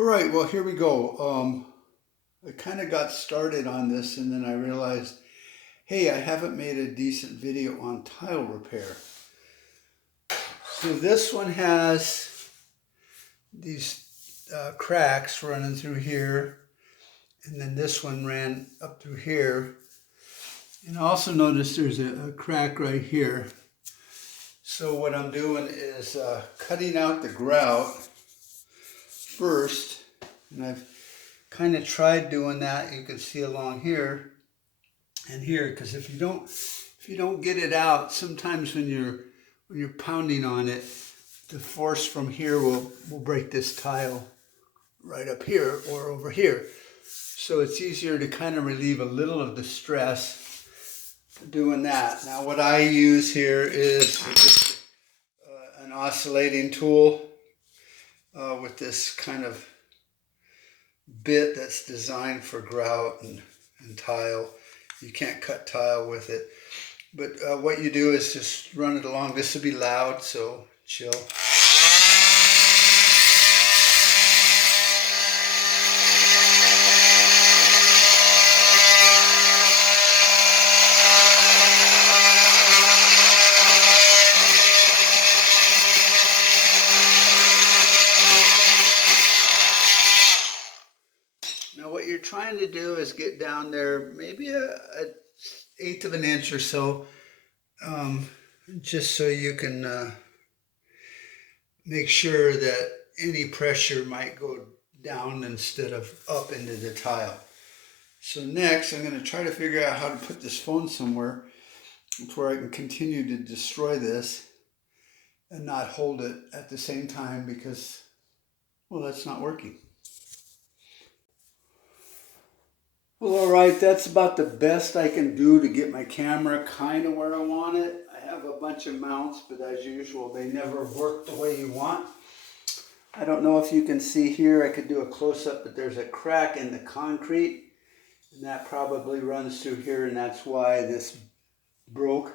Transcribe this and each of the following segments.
All right, well, here we go. I kind of got started on this and then I realized, hey, I haven't made a decent video on tile repair. So this one has these cracks running through here, and then this one ran up through here. And I also notice there's a crack right here. So what I'm doing is cutting out the grout first, and I've kind of tried doing that. You can see along here and here, because if you don't get it out, sometimes when you're pounding on it, the force from here will break this tile right up here or over here. So it's easier to kind of relieve a little of the stress doing that. Now what I use here is just an oscillating tool with this kind of bit that's designed for grout and tile. You can't cut tile with it. But what you do is just run it along. This will be loud, so chill. Now what you're trying to do is get down there maybe a eighth of an inch or so, just so you can make sure that any pressure might go down instead of up into the tile. So next I'm going to try to figure out how to put this phone somewhere where I can continue to destroy this and not hold it at the same time, because, well, that's not working. Well, all right, that's about the best I can do to get my camera kind of where I want it. I have a bunch of mounts, but as usual, they never work the way you want. I don't know if you can see here, I could do a close-up, but there's a crack in the concrete, and that probably runs through here, and that's why this broke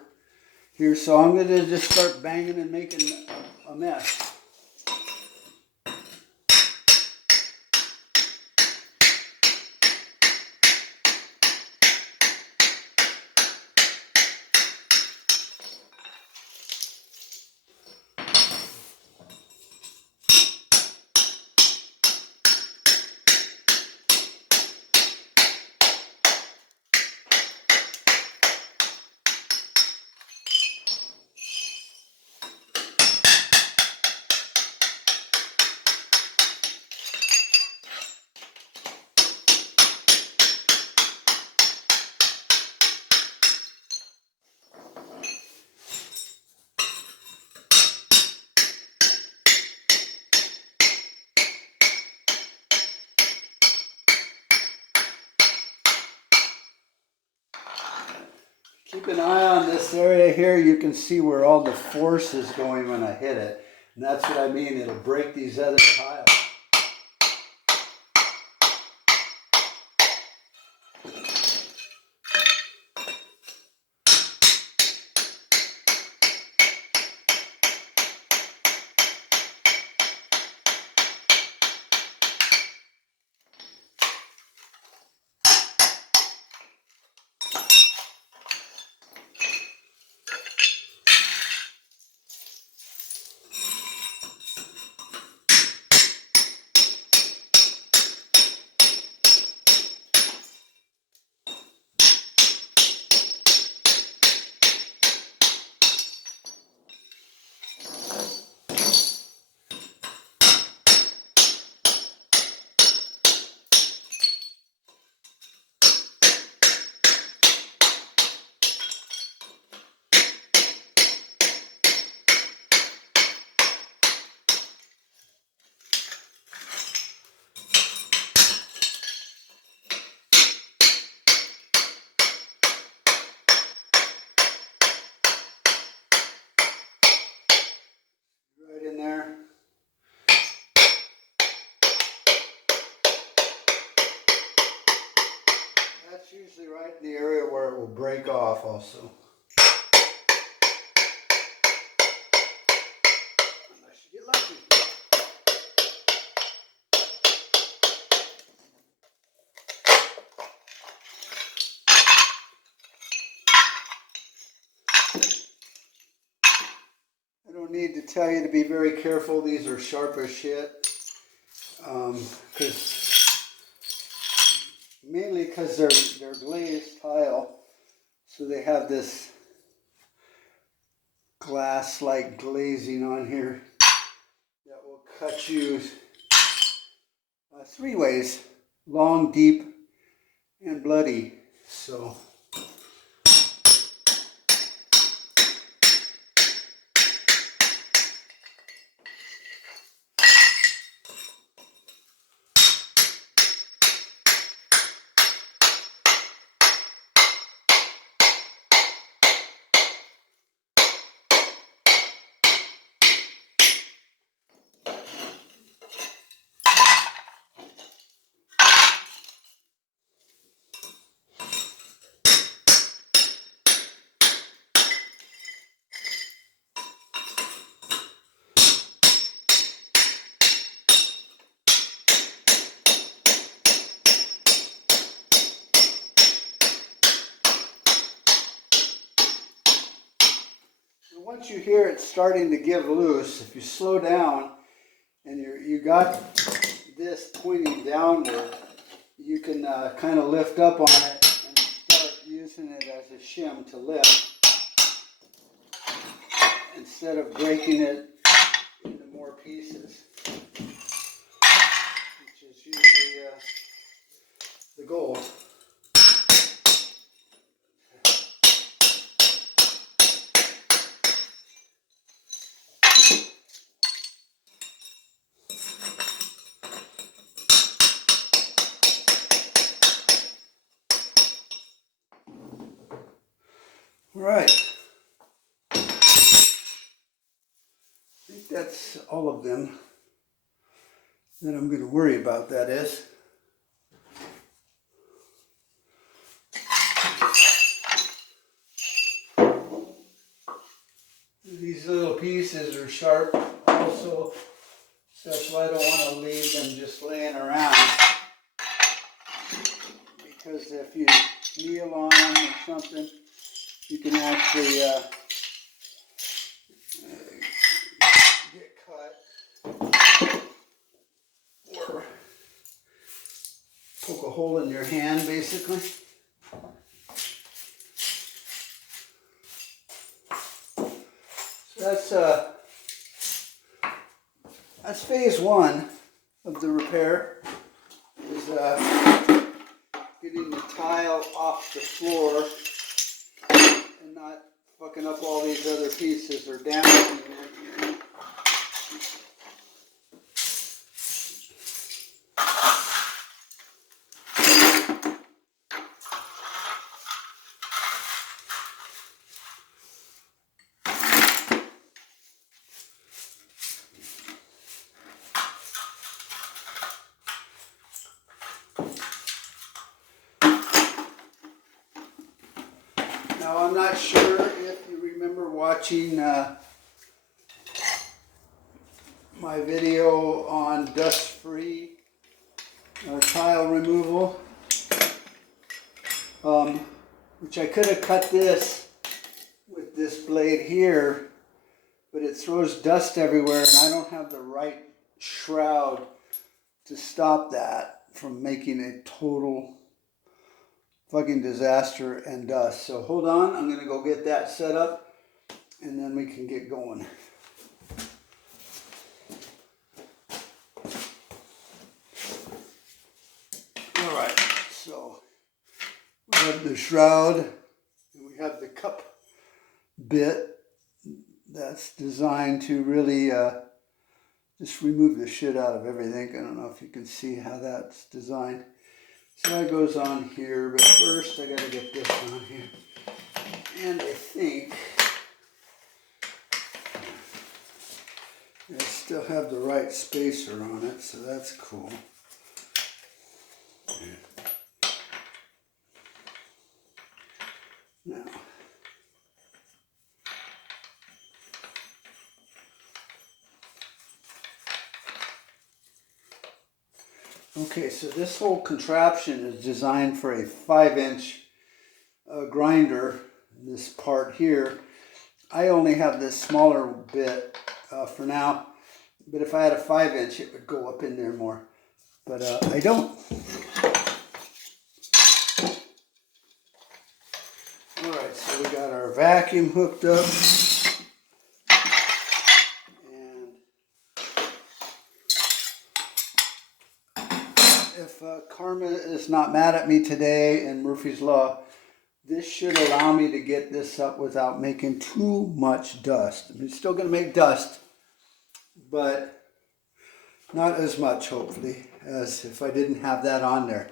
here. So I'm going to just start banging and making a mess. Keep an eye on this area here. You can see where all the force is going when I hit it. And that's what I mean, it'll break these other tiles. Right in there. That's usually right in the area where it will break off also. Unless you get lucky. tell you to be very careful. These are sharp as shit. Mainly because they're glazed tile, so they have this glass-like glazing on here that will cut you three ways: long, deep, and bloody. So once you hear it starting to give loose, if you slow down and you got this pointing downward, you can kind of lift up on it and start using it as a shim to lift instead of breaking it into more pieces, which is usually the goal. Right. I think that's all of them that I'm going to worry about, that is. These little pieces are sharp also, so that's why I don't want to leave them just laying around. Because if you kneel on them or something, you can actually get cut or poke a hole in your hand, basically. So that's phase one of the repair, is getting the tile off the floor and not fucking up all these other pieces or damaging it. Now, I'm not sure if you remember watching my video on dust-free tile removal, which I could have cut this with this blade here, but it throws dust everywhere and I don't have the right shroud to stop that from making a total fucking disaster and dust. So hold on, I'm gonna go get that set up and then we can get going. All right, so we have the shroud and we have the cup bit that's designed to really just remove the shit out of everything. I don't know if you can see how that's designed. So that goes on here, but first I gotta get this on here. And I think I still have the right spacer on it, so that's cool. Now, okay, so this whole contraption is designed for a 5-inch grinder, this part here. I only have this smaller bit for now. But if I had a 5-inch, it would go up in there more. But I don't. All right, so we got our vacuum hooked up. And if Karma is not mad at me today in Murphy's Law, this should allow me to get this up without making too much dust. I mean, it's still going to make dust, but not as much, hopefully, as if I didn't have that on there.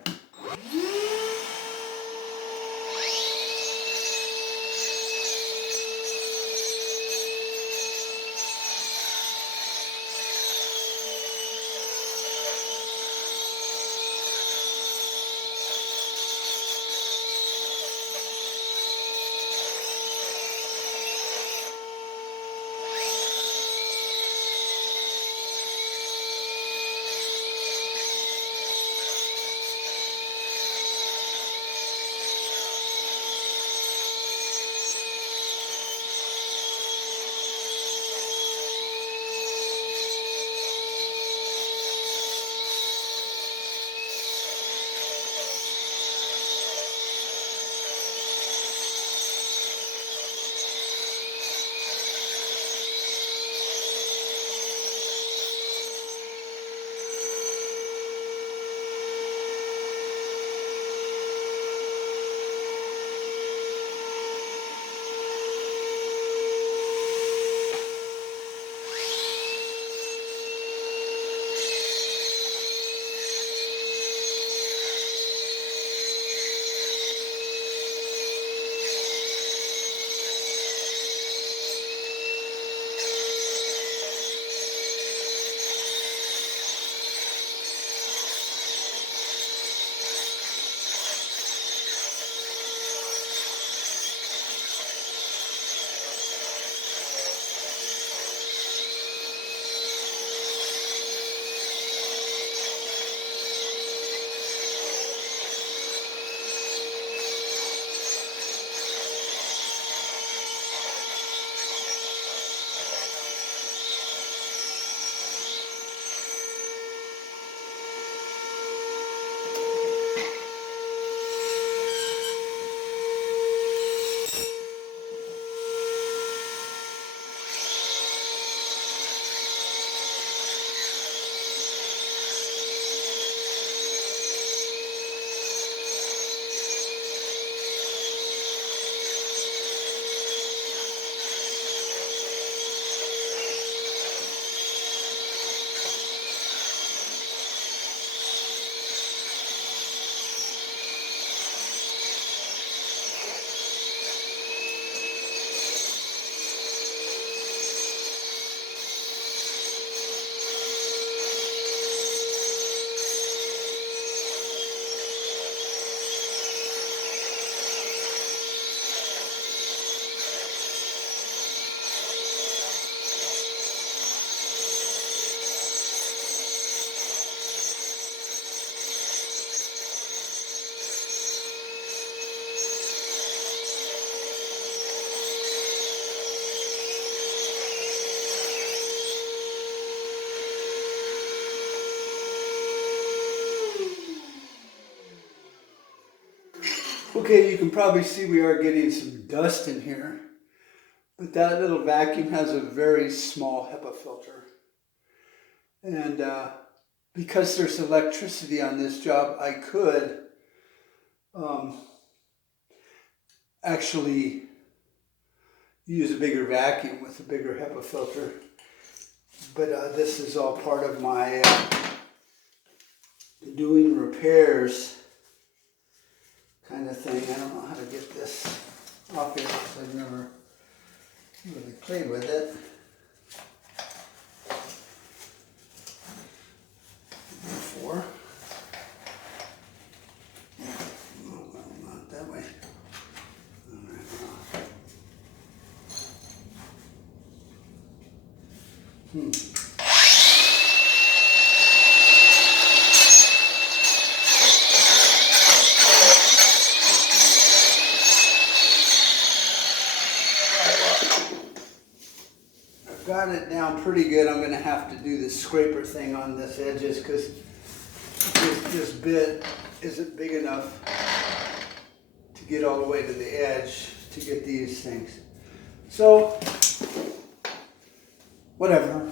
Okay, you can probably see we are getting some dust in here, but that little vacuum has a very small HEPA filter. And because there's electricity on this job, I could actually use a bigger vacuum with a bigger HEPA filter. But this is all part of my doing repairs kind of thing. I don't know how to get this off here because I've never really played with it. Before. Oh, well, not that way. All right. got it down pretty good. I'm gonna have to do the scraper thing on this edges because this bit isn't big enough to get all the way to the edge to get these things. So, whatever.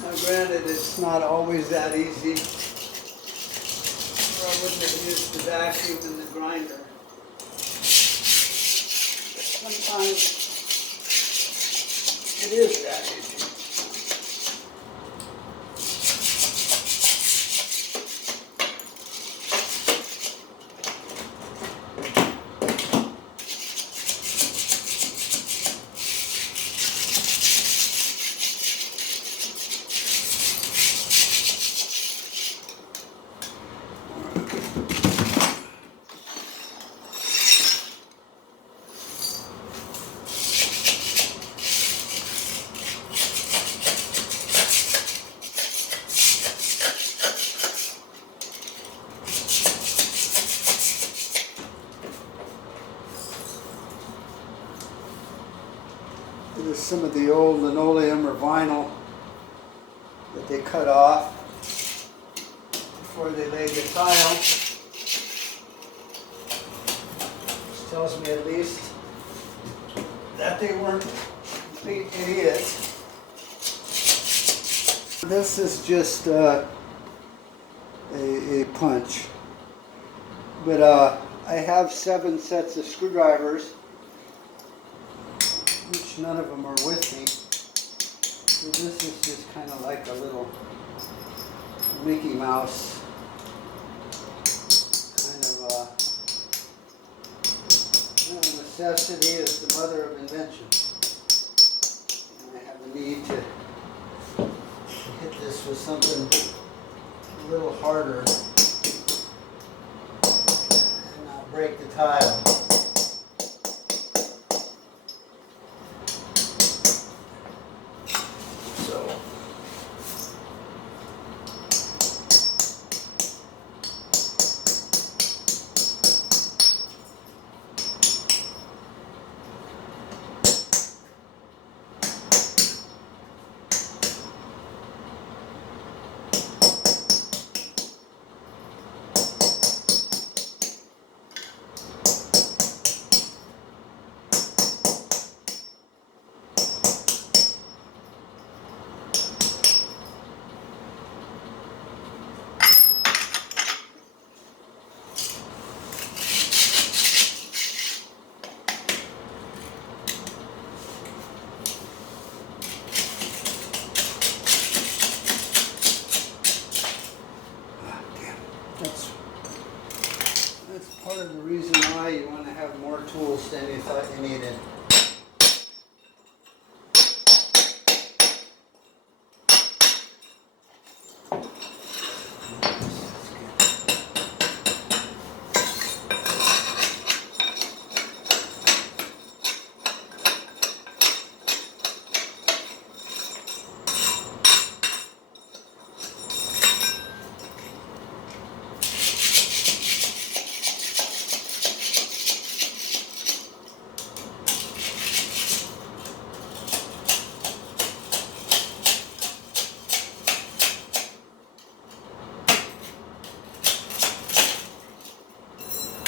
Now granted, it's not always that easy, or I wouldn't have used the vacuum and the grinder. But sometimes it is that easy. This is some of the old linoleum or vinyl that they cut off before they laid the tile. Which tells me at least that they weren't complete idiots. This is just a punch. But I have 7 sets of screwdrivers, which none of them are with me. So this is just kind of like a little Mickey Mouse kind of necessity is the mother of invention. And I have the need to hit this with something a little harder and not break the tile. That's part of the reason why you want to have more tools than you thought you needed.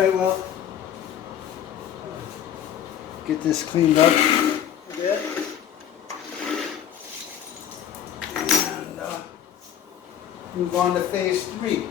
Okay, well, get this cleaned up a bit, and move on to phase 3.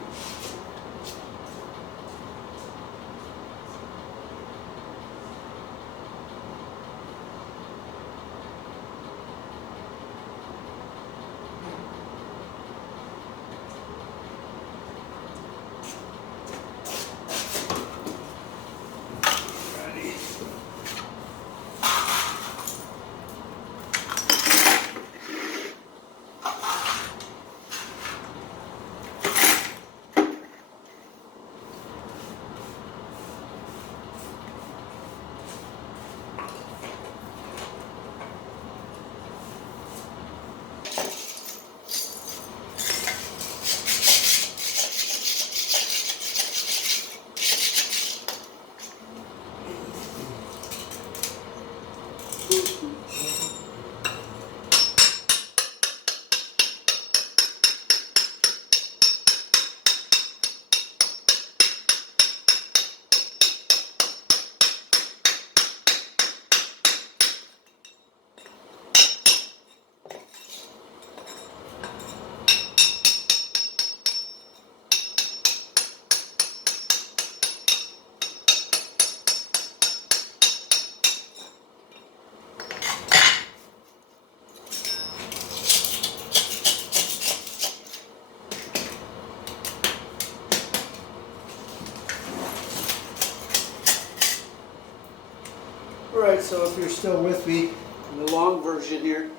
Alright, so if you're still with me in the long version here,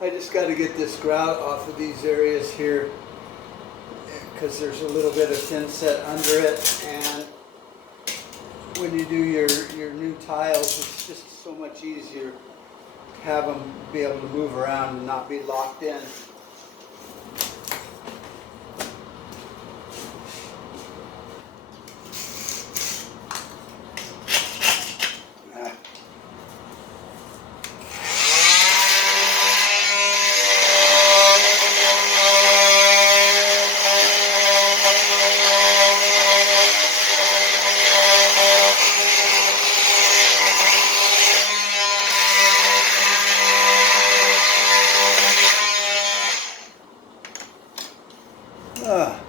I just got to get this grout off of these areas here because there's a little bit of thin set under it, and when you do your new tiles, it's just so much easier to have them be able to move around and not be locked in.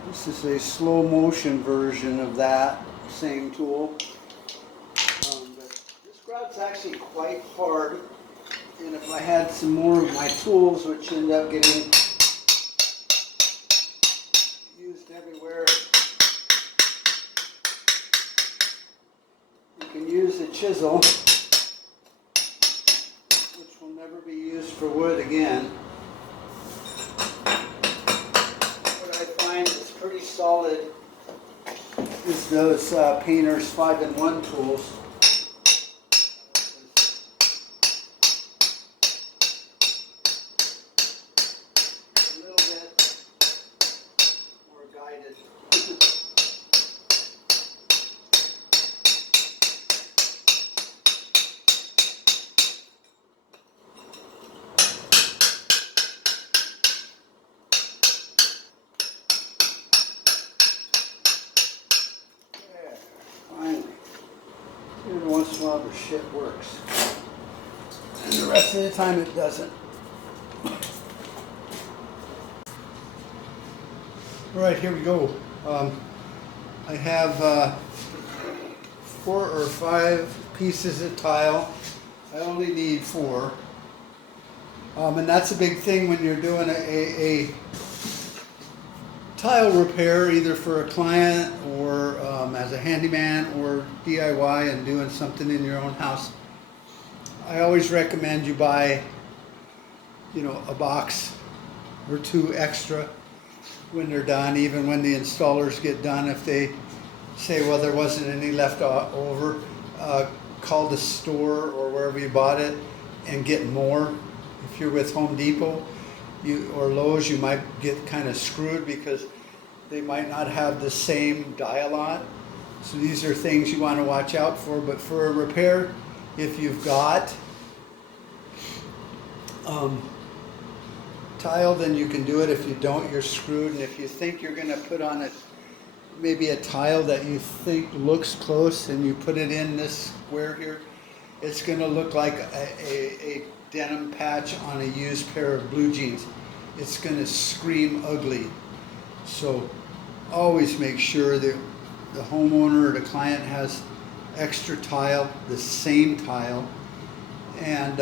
This is a slow motion version of that same tool. But this grout's actually quite hard, and if I had some more of my tools, which end up getting used everywhere, you can use a chisel, which will never be used for wood again. Pretty solid is those Painters 5-in-1 tools. A little bit more guided. Every once in a while the shit works, and the rest of the time it doesn't. Alright, here we go. I have 4 or 5 pieces of tile. I only need 4. And that's a big thing when you're doing a tile repair, either for a client or as a handyman or DIY and doing something in your own house. I always recommend you buy, a box or 2 extra when they're done, even when the installers get done. If they say, well, there wasn't any left over, call the store or wherever you bought it and get more. If you're with Home Depot or Lowe's, you might get kind of screwed because they might not have the same die-a-lot. So these are things you want to watch out for. But for a repair, if you've got tile, then you can do it. If you don't, you're screwed. And if you think you're going to put on maybe a tile that you think looks close and you put it in this square here, it's going to look like a denim patch on a used pair of blue jeans. It's going to scream ugly. So always make sure that the homeowner or the client has extra tile, the same tile, and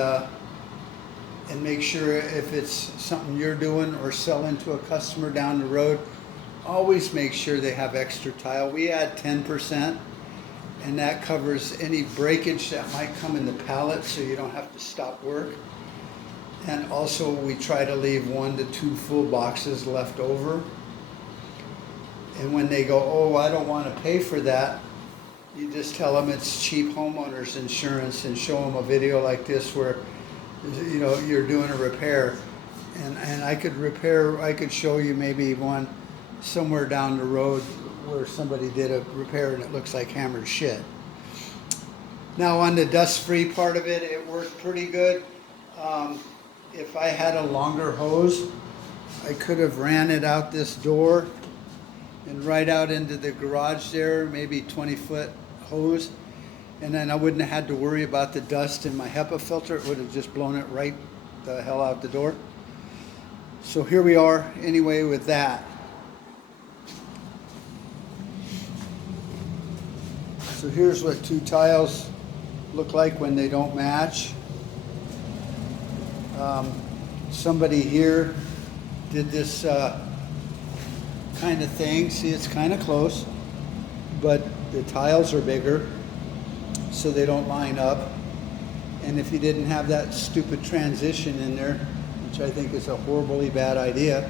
make sure if it's something you're doing or selling to a customer down the road, always make sure they have extra tile. We add 10%, and that covers any breakage that might come in the pallet, so you don't have to stop work. And also we try to leave 1 to 2 full boxes left over. And when they go, oh, I don't want to pay for that, you just tell them it's cheap homeowners insurance and show them a video like this where, you're doing a repair. And I could show you maybe one somewhere down the road where somebody did a repair and it looks like hammered shit. Now on the dust-free part of it, it worked pretty good. If I had a longer hose, I could have ran it out this door and right out into the garage there, maybe 20-foot hose. And then I wouldn't have had to worry about the dust in my HEPA filter. It would have just blown it right the hell out the door. So here we are anyway with that. So here's what 2 tiles look like when they don't match. Somebody here did this kind of thing. See, it's kind of close, but the tiles are bigger, so they don't line up. And if you didn't have that stupid transition in there, which I think is a horribly bad idea,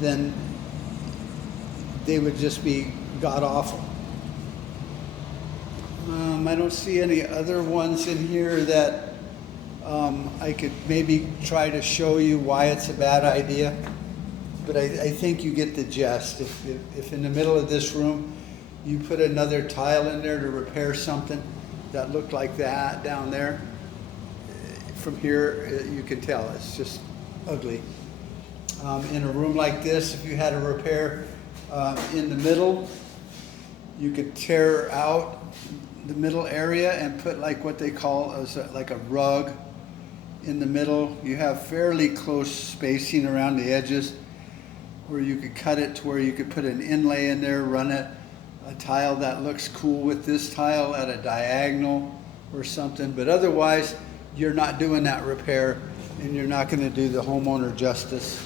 then they would just be god awful. I don't see any other ones in here that I could maybe try to show you why it's a bad idea. But I think you get the gist. If in the middle of this room you put another tile in there to repair something that looked like that down there, from here you can tell it's just ugly. In a room like this, if you had a repair in the middle, you could tear out the middle area and put like what they call like a rug in the middle. You have fairly close spacing around the edges where you could cut it to where you could put an inlay in there, run a tile that looks cool with this tile at a diagonal or something. But otherwise, you're not doing that repair and you're not going to do the homeowner justice.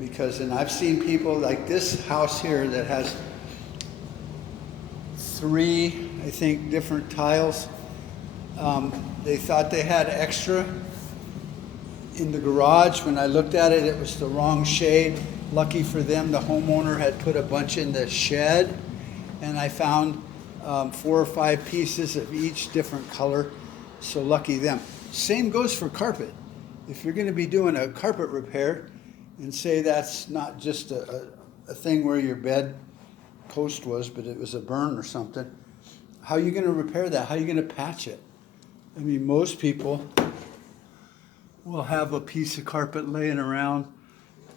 Because, and I've seen people like this house here that has 3, I think, different tiles. They thought they had extra in the garage. When I looked at it, it was the wrong shade. Lucky for them, the homeowner had put a bunch in the shed, and I found 4 or 5 pieces of each different color. So lucky them. Same goes for carpet. If you're going to be doing a carpet repair, and say that's not just a thing where your bed post was, but it was a burn or something, how are you going to repair that? How are you going to patch it? I mean, most people will have a piece of carpet laying around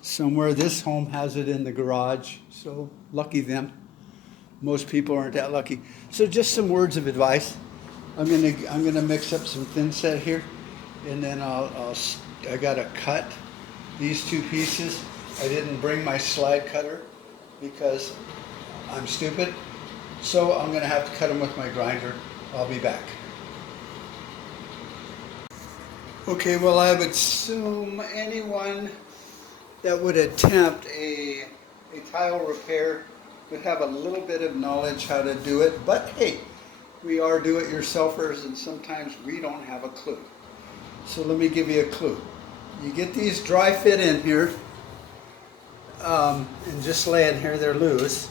somewhere. This home has it in the garage, so lucky them. Most people aren't that lucky. So just some words of advice. I'm gonna mix up some thin set here, and then I gotta cut these 2 pieces. I didn't bring my slide cutter because I'm stupid. So I'm gonna have to cut them with my grinder. I'll be back. Okay, well, I would assume anyone that would attempt a tile repair would have a little bit of knowledge how to do it. But hey, we are do-it-yourselfers and sometimes we don't have a clue. So let me give you a clue. You get these dry fit in here, and just lay in here, they're loose.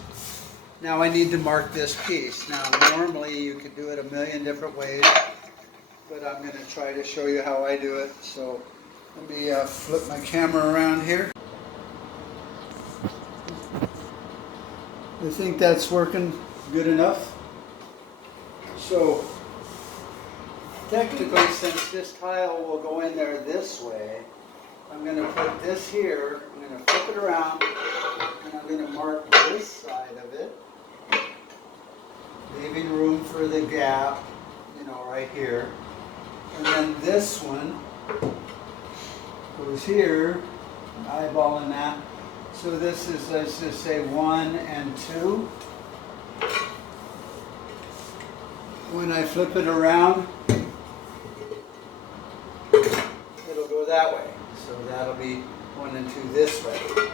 Now I need to mark this piece. Now normally you could do it a million different ways, but I'm going to try to show you how I do it. So let me flip my camera around here. I think that's working good enough. So technically, since this tile will go in there this way, I'm going to put this here, I'm going to flip it around, and I'm going to mark this side of it, leaving room for the gap, right here. And then this one goes here, eyeballing that. So this is, let's just say 1 and 2. When I flip it around, it'll go that way. So that'll be 1 and 2 this way. So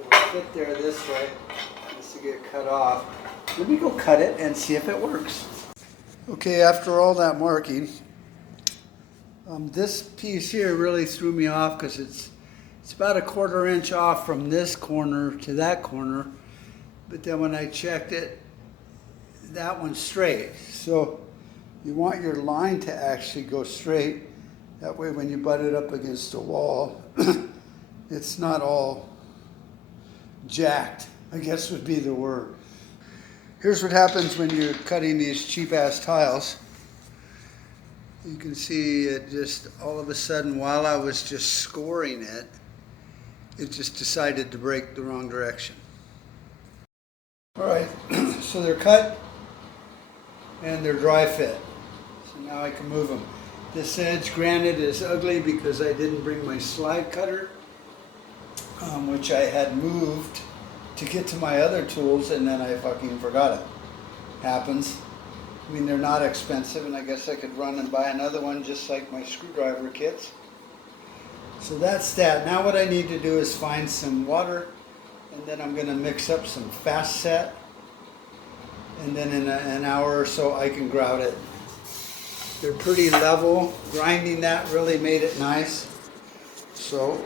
it'll fit there this way. This will get cut off. Let me go cut it and see if it works. Okay, after all that marking, this piece here really threw me off because it's about a 1/4 inch off from this corner to that corner. But then when I checked it, that one's straight. So you want your line to actually go straight. That way when you butt it up against a wall, it's not all jacked, I guess would be the word. Here's what happens when you're cutting these cheap-ass tiles. You can see it just all of a sudden, while I was just scoring it, it just decided to break the wrong direction. All right, so they're cut and they're dry fit. So now I can move them. This edge, granted, is ugly because I didn't bring my slide cutter, which I had moved to get to my other tools, and then I fucking forgot it. Happens. I mean, they're not expensive, and I guess I could run and buy another one just like my screwdriver kits. So that's that. Now what I need to do is find some water, and then I'm going to mix up some fast set, and then in an hour or so I can grout it. They're pretty level. Grinding that really made it nice. So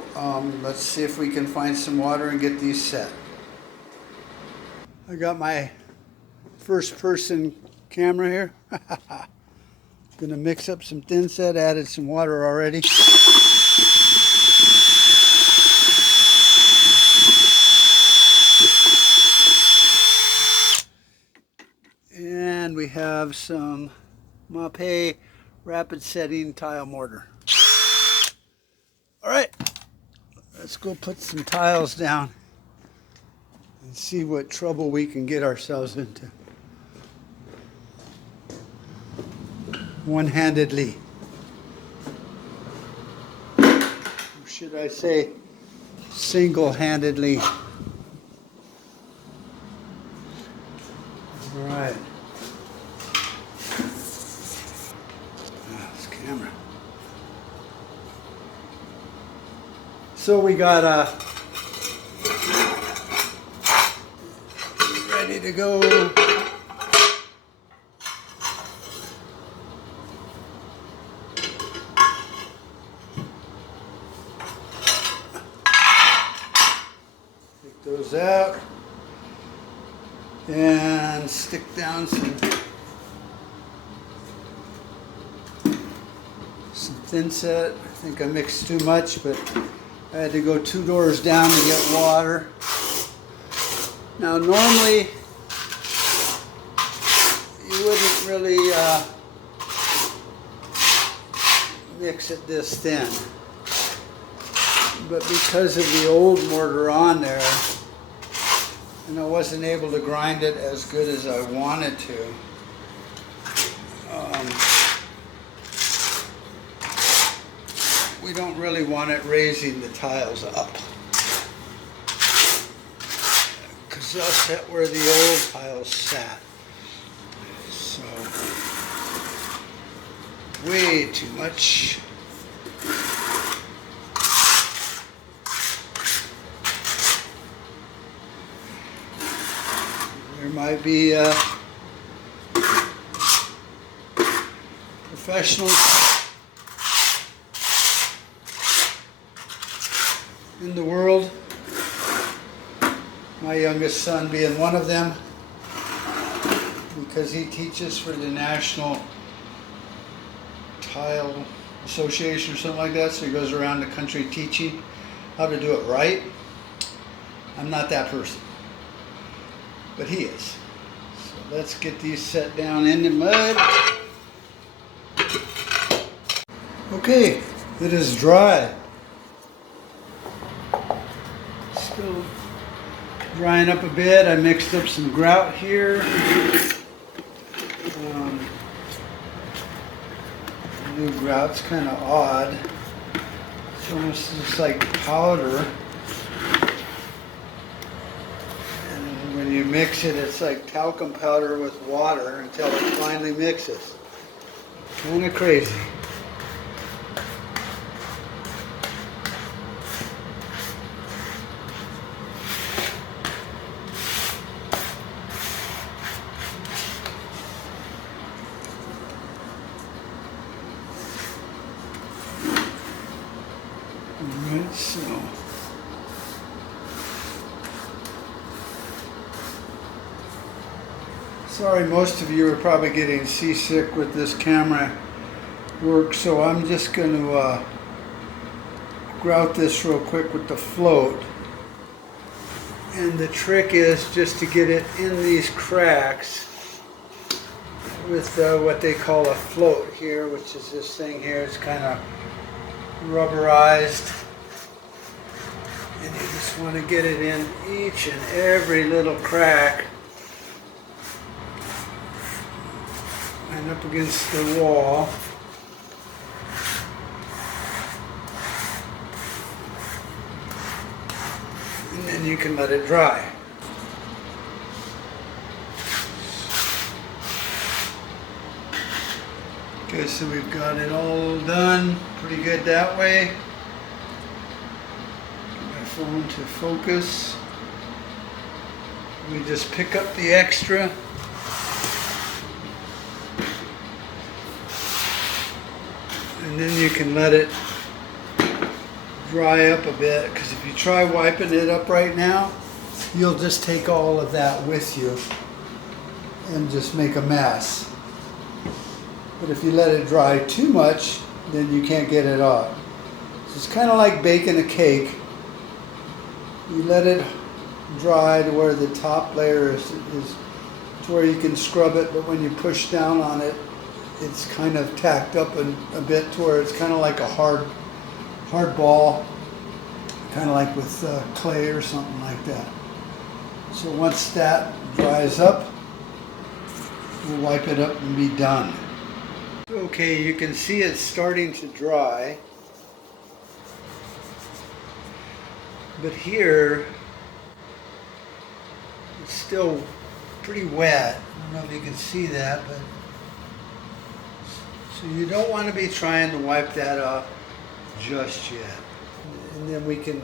let's see if we can find some water and get these set. I got my first person camera here. Gonna mix up some thin set, added some water already. And we have some Mapei rapid setting tile mortar. All right, let's go put some tiles down and see what trouble we can get ourselves into. One-handedly. Or should I say single-handedly? All right. This camera. So we got ready to go. Take those out and stick down some thin set. I think I mixed too much, but I had to go 2 doors down to get water. Now normally you wouldn't really mix it this thin, but because of the old mortar on there and I wasn't able to grind it as good as I wanted to, we don't really want it raising the tiles up, because that's where the old tiles sat. So way too much. There might be professionals in the world, my youngest son being one of them, because he teaches for the National Tile Association or something like that, so he goes around the country teaching how to do it right. I'm not that person, but he is. So let's get these set down in the mud. Okay, it is dry. Still drying up a bit. I mixed up some grout here. New grout's kind of odd. It's almost just like powder. And when you mix it, it's like talcum powder with water until it finally mixes. Kind of crazy. Alright, so sorry, most of you are probably getting seasick with this camera work, so I'm just going to grout this real quick with the float. And the trick is just to get it in these cracks with what they call a float here, which is this thing here. It's kind of rubberized, and you just want to get it in each and every little crack and up against the wall. And then you can let it dry. Okay, so we've got it all done. Pretty good that way. Get my phone to focus. We just pick up the extra. And then you can let it dry up a bit, because if you try wiping it up right now, you'll just take all of that with you and just make a mess. But if you let it dry too much, then you can't get it off. So it's kind of like baking a cake. You let it dry to where the top layer is to where you can scrub it, but when you push down on it, it's kind of tacked up a bit to where it's kind of like a hard ball, kind of like with clay or something like that. So once that dries up, we'll wipe it up and be done. Okay, you can see it's starting to dry. But here, it's still pretty wet. I don't know if you can see that, but so you don't want to be trying to wipe that off just yet. And then we can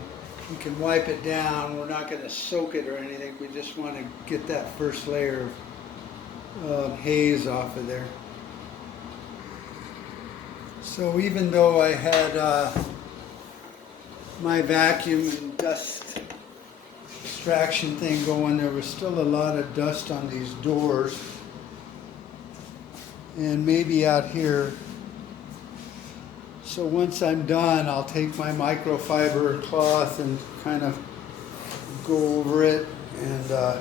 wipe it down. We're not going to soak it or anything. We just want to get that first layer of haze off of there. So even though I had my vacuum and dust extraction thing going, there was still a lot of dust on these doors. And maybe out here. So once I'm done, I'll take my microfiber cloth and kind of go over it and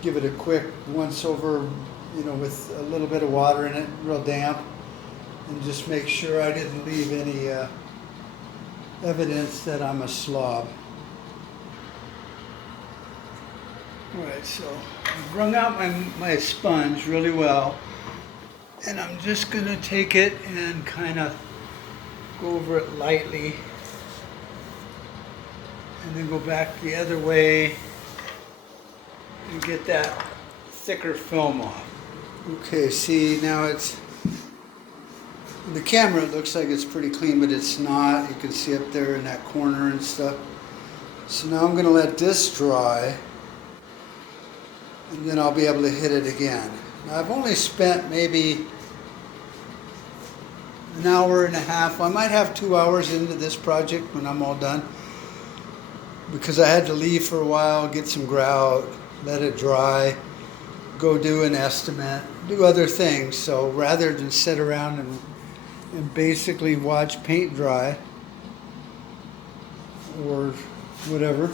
give it a quick once over, with a little bit of water in it, real damp, and just make sure I didn't leave any evidence that I'm a slob. All right, so I've wrung out my sponge really well, and I'm just going to take it and kind of go over it lightly, and then go back the other way and get that thicker film off. Okay, see, now it's, the camera, it looks like it's pretty clean, but it's not. You can see up there in that corner and stuff. So now I'm going to let this dry, and then I'll be able to hit it again. Now I've only spent maybe an hour and a half. I might have 2 hours into this project when I'm all done, because I had to leave for a while, get some grout, let it dry, go do an estimate, do other things. So rather than sit around and basically watch paint dry or whatever,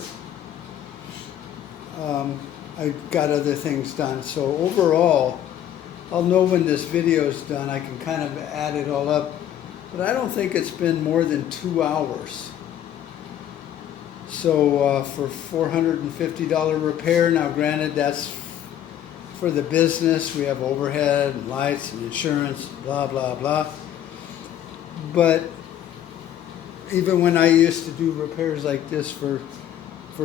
I got other things done. So overall, I'll know when this video is done. I can kind of add it all up, but I don't think it's been more than 2 hours. So for $450 repair, now granted that's for the business, we have overhead and lights and insurance, blah, blah, blah. But even when I used to do repairs like this for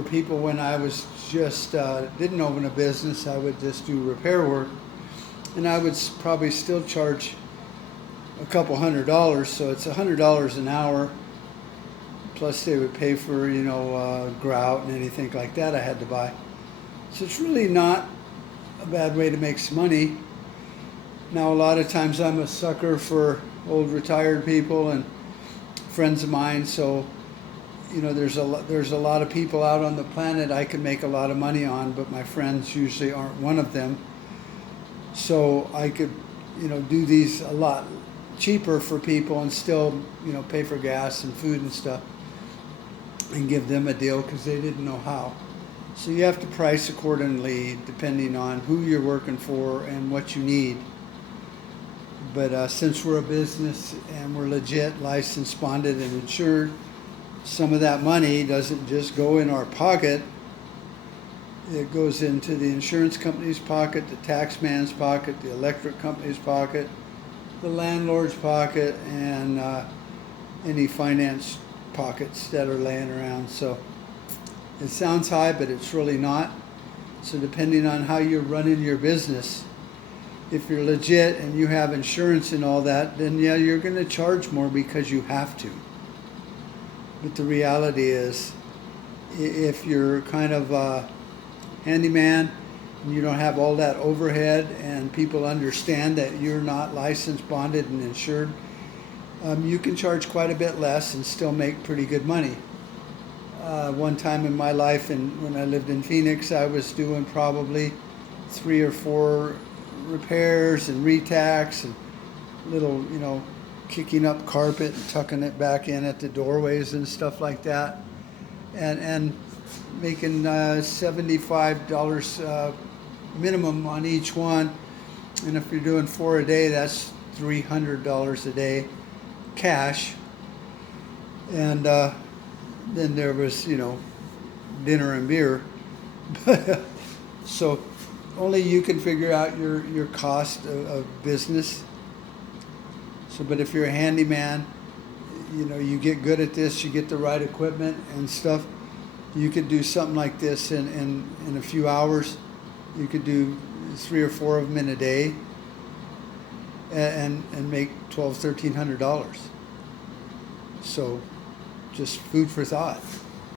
people when I was just didn't open a business, I would just do repair work, and I would probably still charge a couple $100, so it's $100 an hour, plus they would pay for grout and anything like that I had to buy. So it's really not a bad way to make some money. Now a lot of times I'm a sucker for old retired people and friends of mine, so there's a lot of people out on the planet I can make a lot of money on, but my friends usually aren't one of them. So I could do these a lot cheaper for people and still pay for gas and food and stuff and give them a deal because they didn't know how. So you have to price accordingly depending on who you're working for and what you need. But since we're a business and we're legit licensed, bonded, and insured, some of that money doesn't just go in our pocket. It goes into the insurance company's pocket, the tax man's pocket, the electric company's pocket, the landlord's pocket, and any finance pockets that are laying around. So it sounds high, but it's really not. So depending on how you're running your business, if you're legit and you have insurance and all that, then yeah, you're going to charge more because you have to. But the reality is, if you're kind of a handyman and you don't have all that overhead and people understand that you're not licensed, bonded, and insured You can charge quite a bit less and still make pretty good money. One time in my life, and when I lived in Phoenix, I was doing probably 3 or 4 repairs and retacks and little, kicking up carpet and tucking it back in at the doorways and stuff like that, and making $75 minimum on each one. And if you're doing 4 a day, that's $300 a day cash. And then there was, dinner and beer. So only you can figure out your cost of business. So, but if you're a handyman, you get good at this, you get the right equipment and stuff, you could do something like this in a few hours. You could do 3 or 4 of them in a day and make $1,200, $1,300. So just food for thought.